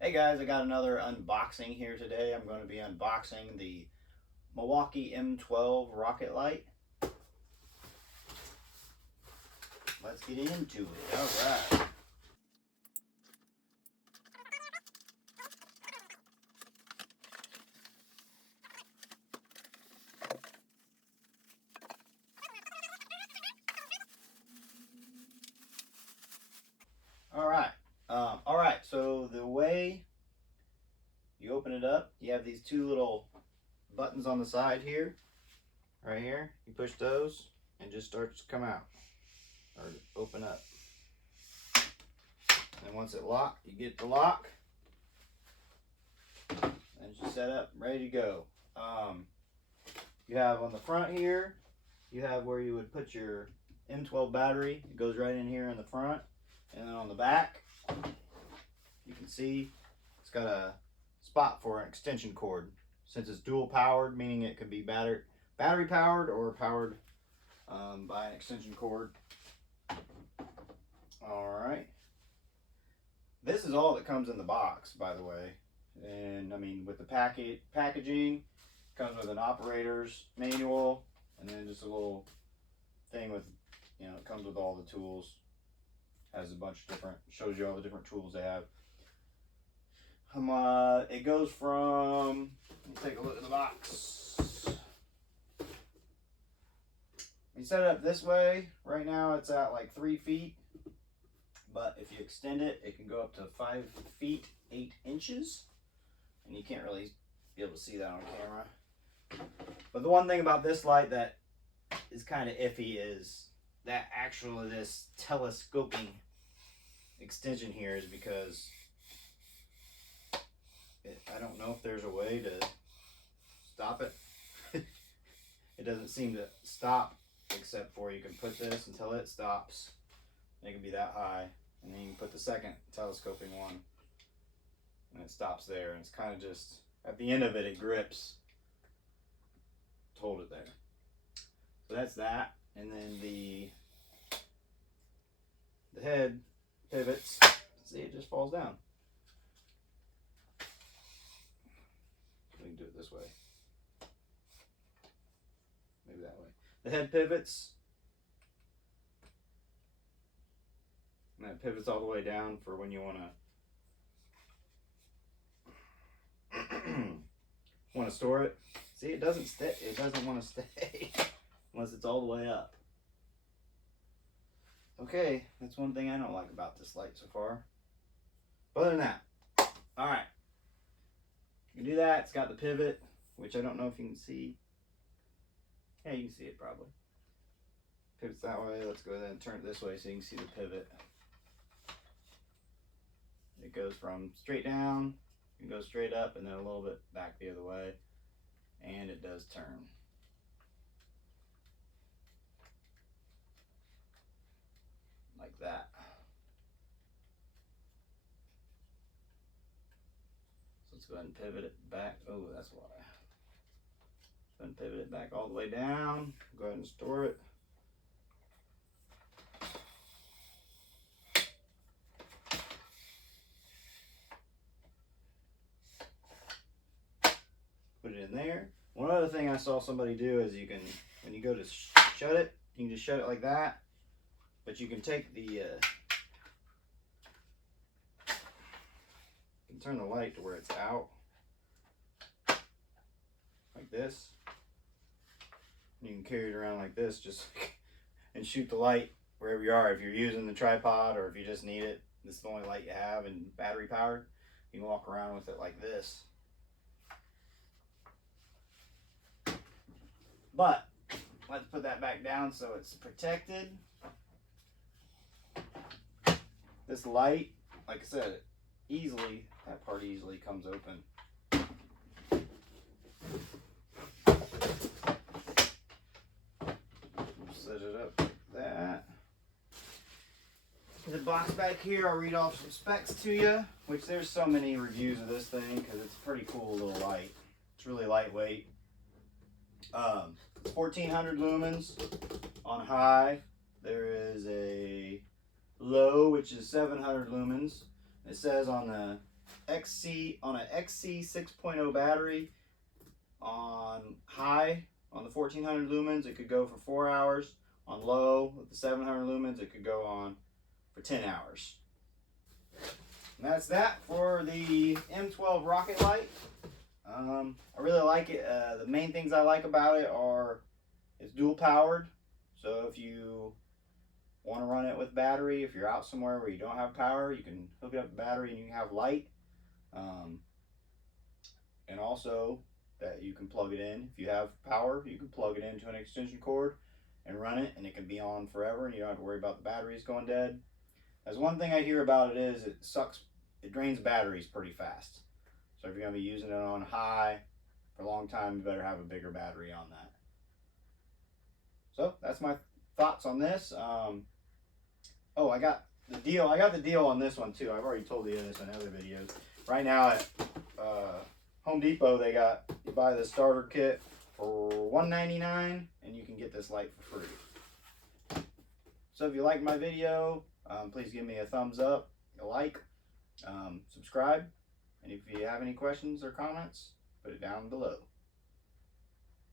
Hey guys, I got another unboxing here today. I'm going to be unboxing the Milwaukee M12 Rocket Light. Let's get into it. All right. All right. So the way you open it up, you have these two little buttons on the side here, right here. You push those and it just starts to come out or open up. And once it locks, you get the lock and it's set up, ready to go. You have on the front here, you have where you would put your M12 battery. It goes right in here in the front. And then on the back, you can see it's got a spot for an extension cord. Since it's dual powered, meaning it can be battery powered or powered by an extension cord. All right. This is all that comes in the box, by the way. And I mean, with the packaging, comes with an operator's manual, and then just a little thing with, it comes with all the tools. Has a bunch of different, shows you all the different tools they have. It goes from, let's take a look at the box. You set it up this way. Right now it's at like 3 feet, but if you extend it, it can go up to 5 feet 8 inches, and you can't really be able to see that on camera. But the one thing about this light that is kind of iffy is that actually this telescoping extension here is because I don't know if there's a way to stop it. It doesn't seem to stop, except for you can put this until it stops. It can be that high, and then you can put the second telescoping one and it stops there, and it's kind of just at the end of it, it grips to hold it there. So that's that. And then the head pivots. See, it just falls down. We can do it this way. Maybe that way. The head pivots. And that pivots all the way down for when you want to store it. See, it doesn't stay. It doesn't want to stay unless it's all the way up. Okay, that's one thing I don't like about this light so far. But other than that, all right. You can do that. It's got the pivot, which I don't know if you can see. Yeah, you can see it probably. Pivots that way. Let's go ahead and turn it this way so you can see the pivot. It goes from straight down, you can go straight up, and then a little bit back the other way. And it does turn. Like that. So let's go ahead and pivot it back. Oh, that's why. Go ahead and pivot it back all the way down. Go ahead and store it. Put it in there. One other thing I saw somebody do is you can, when you go to shut it, you can just shut it like that. But you can take the, you can turn the light to where it's out, like this. You can carry it around like this, just and shoot the light wherever you are. If you're using the tripod or if you just need it, this is the only light you have and battery powered, you can walk around with it like this. But let's put that back down so it's protected. This light, like I said, that part easily comes open. Set it up like that. The box back here, I'll read off some specs to you, which there's so many reviews of this thing because it's a pretty cool little light. It's really lightweight. It's 1400 lumens on high. There is a low, which is 700 lumens. It says on the XC 6.0 battery on high on the 1400 lumens, it could go for 4 hours. On low with the 700 lumens, it could go on for 10 hours. And that's that for the M12 Rocket Light. I really like it. The main things I like about it are it's dual powered. So if you want to run it with battery, if you're out somewhere where you don't have power, you can hook it up with battery and you can have light. And also that you can plug it in. If you have power, you can plug it into an extension cord and run it, and it can be on forever, and you don't have to worry about the batteries going dead. As one thing I hear about it is it drains batteries pretty fast. So if you're going to be using it on high for a long time, you better have a bigger battery on that. So that's my thoughts on this. Oh, I got the deal. I got the deal on this one too. I've already told you this in other videos. Right now at Home Depot, you buy the starter kit for $1.99, and you can get this light for free. So if you like my video, please give me a thumbs up, a like, subscribe, and if you have any questions or comments, put it down below.